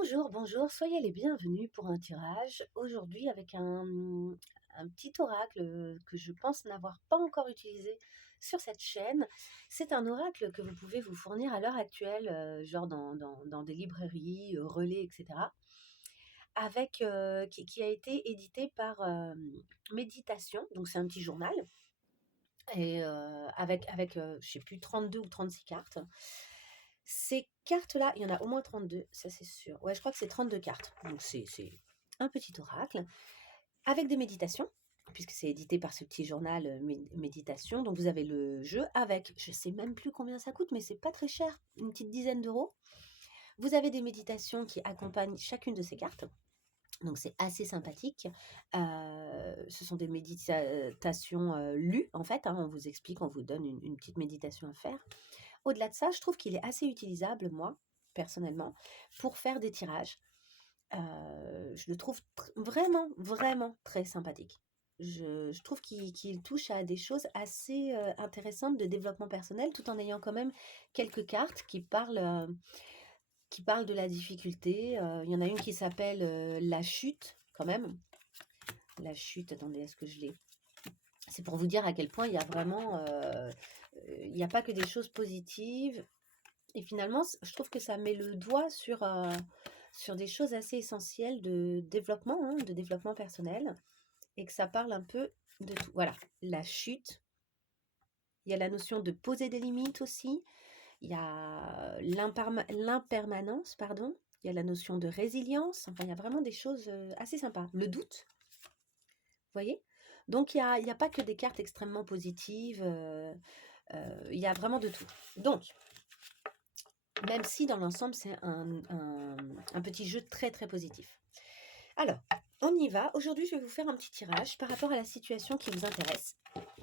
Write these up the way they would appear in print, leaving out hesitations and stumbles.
Bonjour, bonjour, soyez les bienvenus pour un tirage. Aujourd'hui avec un petit oracle que je pense n'avoir pas encore utilisé sur cette chaîne. C'est un oracle que vous pouvez vous fournir à l'heure actuelle, genre dans des librairies, relais, etc. Qui a été édité par Méditation, donc c'est un petit journal, et je sais plus, 32 ou 36 cartes. Ces cartes-là, il y en a au moins 32, ça c'est sûr. Ouais, je crois que c'est 32 cartes. Donc c'est un petit oracle avec des méditations, puisque c'est édité par ce petit journal méditation. Donc vous avez le jeu avec, je sais même plus combien ça coûte, mais c'est pas très cher, une petite dizaine d'euros. Vous avez des méditations qui accompagnent chacune de ces cartes. Donc c'est assez sympathique. Ce sont des méditations lues, en fait, hein. On vous explique, on vous donne une petite méditation à faire. Au-delà de ça, je trouve qu'il est assez utilisable, moi, personnellement, pour faire des tirages. Je le trouve vraiment, vraiment très sympathique. Je trouve qu'il touche à des choses assez intéressantes de développement personnel, tout en ayant quand même quelques cartes qui parlent de la difficulté. Il y en a une qui s'appelle la chute, quand même. La chute, attendez, est-ce que je l'ai? C'est pour vous dire à quel point il y a vraiment, il n'y a pas que des choses positives. Et finalement, je trouve que ça met le doigt sur des choses assez essentielles de développement personnel, et que ça parle un peu de tout. Voilà, la chute. Il y a la notion de poser des limites aussi. Il y a l'impermanence, pardon. Il y a la notion de résilience. Enfin, il y a vraiment des choses assez sympas. Le doute, vous voyez? Donc, il y a pas que des cartes extrêmement positives. Il y a vraiment de tout. Donc, même si dans l'ensemble, c'est un petit jeu très très positif. Alors, on y va. Aujourd'hui, je vais vous faire un petit tirage par rapport à la situation qui vous intéresse.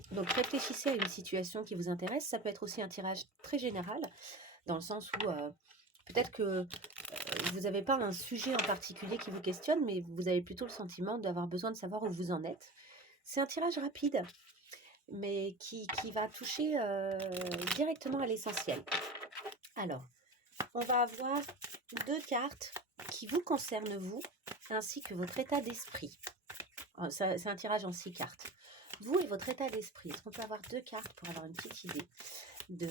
Donc, réfléchissez à une situation qui vous intéresse. Ça peut être aussi un tirage très général, dans le sens où peut-être que vous n'avez pas un sujet en particulier qui vous questionne, mais vous avez plutôt le sentiment d'avoir besoin de savoir où vous en êtes. C'est un tirage rapide, mais qui va toucher directement à l'essentiel. Alors, on va avoir deux cartes qui vous concernent vous, ainsi que votre état d'esprit. C'est un tirage en 6 cartes. Vous et votre état d'esprit. Est-ce qu'on peut avoir deux cartes pour avoir une petite idée de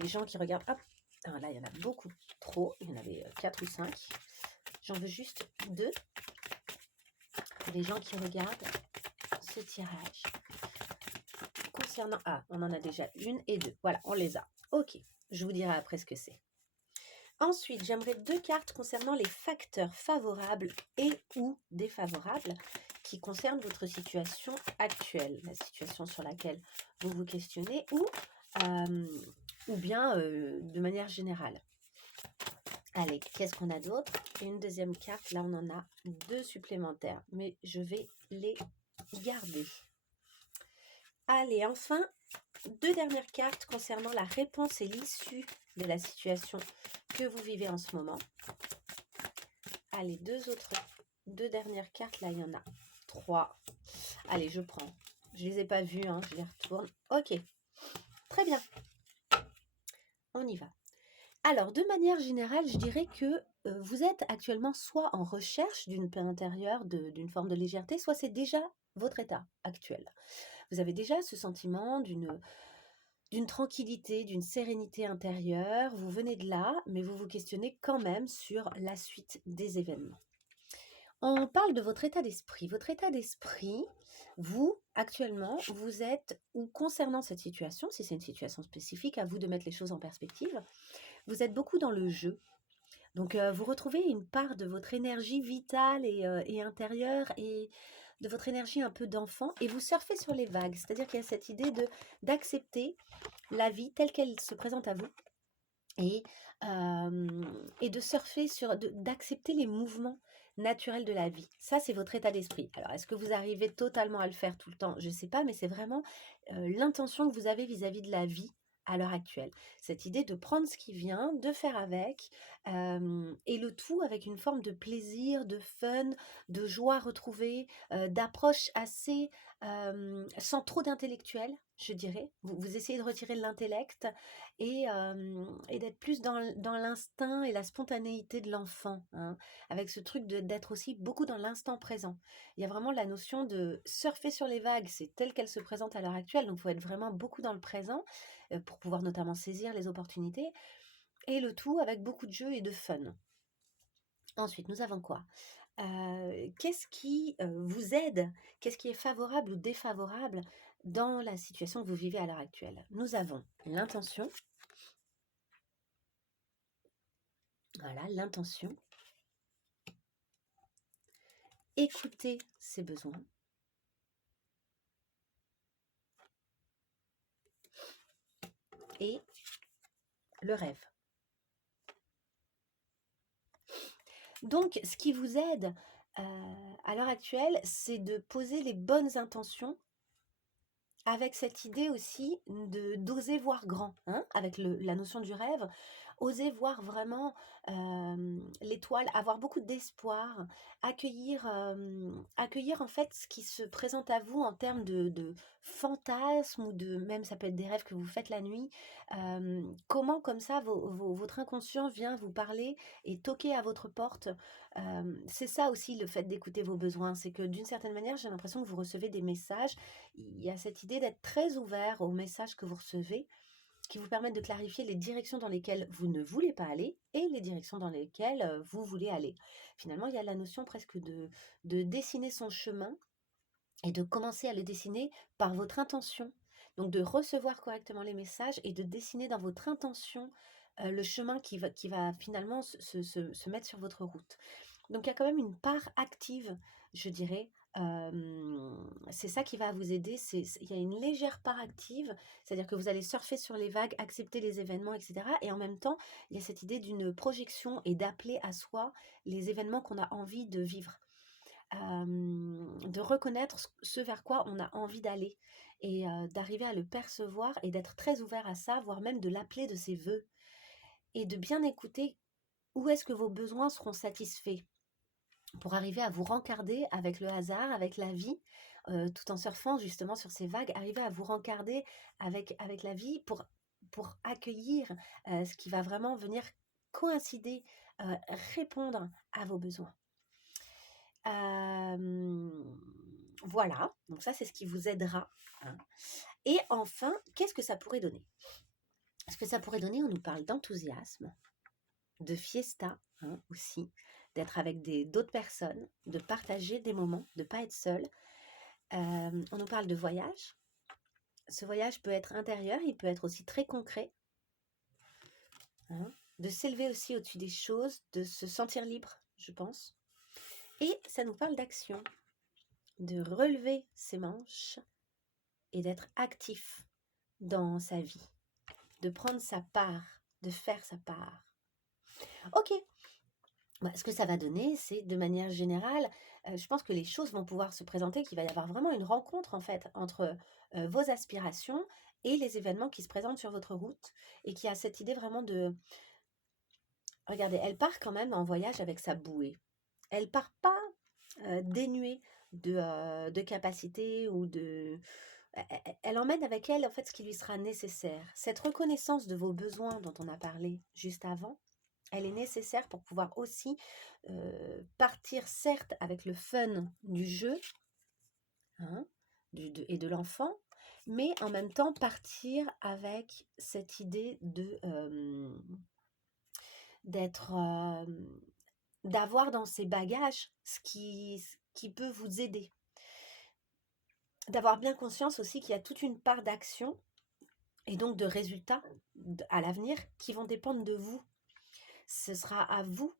les gens qui regardent? Hop, alors là, il y en a beaucoup trop. Il y en avait 4 ou 5. J'en veux juste deux. Les gens qui regardent ce tirage. Concernant... Ah, on en a déjà une et deux. Voilà, on les a. Ok, je vous dirai après ce que c'est. Ensuite, j'aimerais deux cartes concernant les facteurs favorables et ou défavorables qui concernent votre situation actuelle, la situation sur laquelle vous vous questionnez ou bien de manière générale. Allez, qu'est-ce qu'on a d'autre? Une deuxième carte, là on en a deux supplémentaires, mais je vais les garder. Allez, enfin, deux dernières cartes concernant la réponse et l'issue de la situation que vous vivez en ce moment. Allez, deux dernières cartes, là il y en a trois. Allez, je prends. Je les ai pas vues, hein, je les retourne. Ok, très bien. On y va. Alors, de manière générale, je dirais que vous êtes actuellement soit en recherche d'une paix intérieure, d'une forme de légèreté, soit c'est déjà votre état actuel. Vous avez déjà ce sentiment d'une tranquillité, d'une sérénité intérieure. Vous venez de là, mais vous vous questionnez quand même sur la suite des événements. On parle de votre état d'esprit. Votre état d'esprit, vous, actuellement, vous êtes, ou concernant cette situation, si c'est une situation spécifique, à vous de mettre les choses en perspective, vous êtes beaucoup dans le jeu. Donc, vous retrouvez une part de votre énergie vitale et intérieure et de votre énergie un peu d'enfant, et vous surfez sur les vagues. C'est-à-dire qu'il y a cette idée d'accepter la vie telle qu'elle se présente à vous et, et de surfer d'accepter les mouvements naturels de la vie. Ça, c'est votre état d'esprit. Alors, est-ce que vous arrivez totalement à le faire tout le temps? Je ne sais pas, mais c'est vraiment l'intention que vous avez vis-à-vis de la vie à l'heure actuelle. Cette idée de prendre ce qui vient, de faire avec, et le tout avec une forme de plaisir, de fun, de joie retrouvée, d'approche assez sans trop d'intellectuel. je dirais. Vous essayez de retirer l'intellect et d'être plus dans l'instinct et la spontanéité de l'enfant, hein, avec ce truc d'être aussi beaucoup dans l'instant présent. Il y a vraiment la notion de surfer sur les vagues, c'est telle qu'elle se présente à l'heure actuelle, donc il faut être vraiment beaucoup dans le présent pour pouvoir notamment saisir les opportunités, et le tout avec beaucoup de jeu et de fun. Ensuite, nous avons quoi? Qu'est-ce qui, vous aide? Qu'est-ce qui est favorable ou défavorable dans la situation que vous vivez à l'heure actuelle? Nous avons l'intention, voilà, l'intention, écouter ses besoins et le rêve. Donc ce qui vous aide, à l'heure actuelle, c'est de poser les bonnes intentions avec cette idée aussi d'oser voir grand, hein, avec la notion du rêve, oser voir vraiment l'étoile, avoir beaucoup d'espoir, accueillir en fait ce qui se présente à vous en termes de fantasmes ou de même ça peut être des rêves que vous faites la nuit. Comment comme ça votre inconscient vient vous parler et toquer à votre porte. C'est ça aussi le fait d'écouter vos besoins, c'est que d'une certaine manière j'ai l'impression que vous recevez des messages. Il y a cette idée d'être très ouvert aux messages que vous recevez, qui vous permettent de clarifier les directions dans lesquelles vous ne voulez pas aller et les directions dans lesquelles vous voulez aller. Finalement, il y a la notion presque de dessiner son chemin et de commencer à le dessiner par votre intention. Donc de recevoir correctement les messages et de dessiner dans votre intention le chemin qui va finalement se mettre sur votre route. Donc il y a quand même une part active, je dirais. C'est ça qui va vous aider. Il y a une légère part active, c'est-à-dire que vous allez surfer sur les vagues, accepter les événements, etc. Et en même temps, il y a cette idée d'une projection et d'appeler à soi les événements qu'on a envie de vivre. De reconnaître ce vers quoi on a envie d'aller et d'arriver à le percevoir et d'être très ouvert à ça, voire même de l'appeler de ses voeux et de bien écouter où est-ce que vos besoins seront satisfaits pour arriver à vous rencarder avec le hasard, avec la vie, tout en surfant justement sur ces vagues, arriver à vous rencarder avec la vie pour accueillir ce qui va vraiment venir coïncider, répondre à vos besoins. Voilà, donc ça c'est ce qui vous aidera, hein. Et enfin, qu'est-ce que ça pourrait donner? Ce que ça pourrait donner, on nous parle d'enthousiasme, de fiesta, hein, aussi, d'être avec d'autres personnes, de partager des moments, de ne pas être seul. On nous parle de voyage. Ce voyage peut être intérieur, il peut être aussi très concret, hein, de s'élever aussi au-dessus des choses, de se sentir libre, je pense. Et ça nous parle d'action, de relever ses manches et d'être actif dans sa vie, de prendre sa part, de faire sa part. Ok, ce que ça va donner, c'est de manière générale, je pense que les choses vont pouvoir se présenter, qu'il va y avoir vraiment une rencontre en fait entre vos aspirations et les événements qui se présentent sur votre route et qui a cette idée vraiment de... Regardez, elle part quand même en voyage avec sa bouée. Elle part pas dénuée de capacité ou de... Elle emmène avec elle en fait ce qui lui sera nécessaire. Cette reconnaissance de vos besoins dont on a parlé juste avant, elle est nécessaire pour pouvoir aussi partir certes avec le fun du jeu, hein, et de l'enfant, mais en même temps partir avec cette idée d'être, d'avoir dans ses bagages ce qui peut vous aider. D'avoir bien conscience aussi qu'il y a toute une part d'action et donc de résultats à l'avenir qui vont dépendre de vous. Ce sera à vous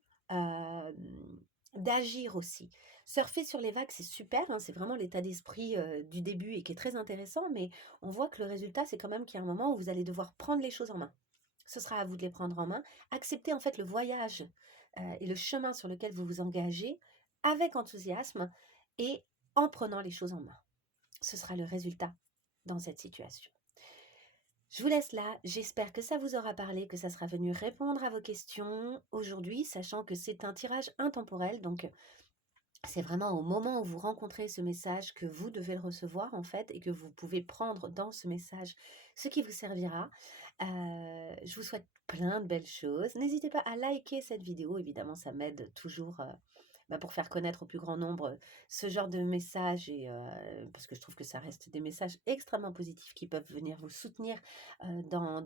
d'agir aussi. Surfer sur les vagues, c'est super, hein, c'est vraiment l'état d'esprit du début et qui est très intéressant, mais on voit que le résultat, c'est quand même qu'il y a un moment où vous allez devoir prendre les choses en main. Ce sera à vous de les prendre en main. Accepter en fait le voyage et le chemin sur lequel vous vous engagez avec enthousiasme et en prenant les choses en main. Ce sera le résultat dans cette situation. Je vous laisse là, j'espère que ça vous aura parlé, que ça sera venu répondre à vos questions aujourd'hui, sachant que c'est un tirage intemporel, donc C'est vraiment au moment où vous rencontrez ce message que vous devez le recevoir en fait et que vous pouvez prendre dans ce message ce qui vous servira. Je vous souhaite plein de belles choses. N'hésitez pas à liker cette vidéo, évidemment ça m'aide toujours, pour faire connaître au plus grand nombre ce genre de messages et parce que je trouve que ça reste des messages extrêmement positifs qui peuvent venir vous soutenir, dans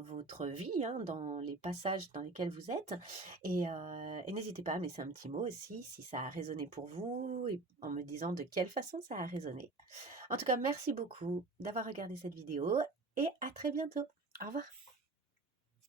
votre vie, hein, dans les passages dans lesquels vous êtes. Et n'hésitez pas à me laisser un petit mot aussi si ça a résonné pour vous et en me disant de quelle façon ça a résonné. En tout cas, merci beaucoup d'avoir regardé cette vidéo et à très bientôt. Au revoir.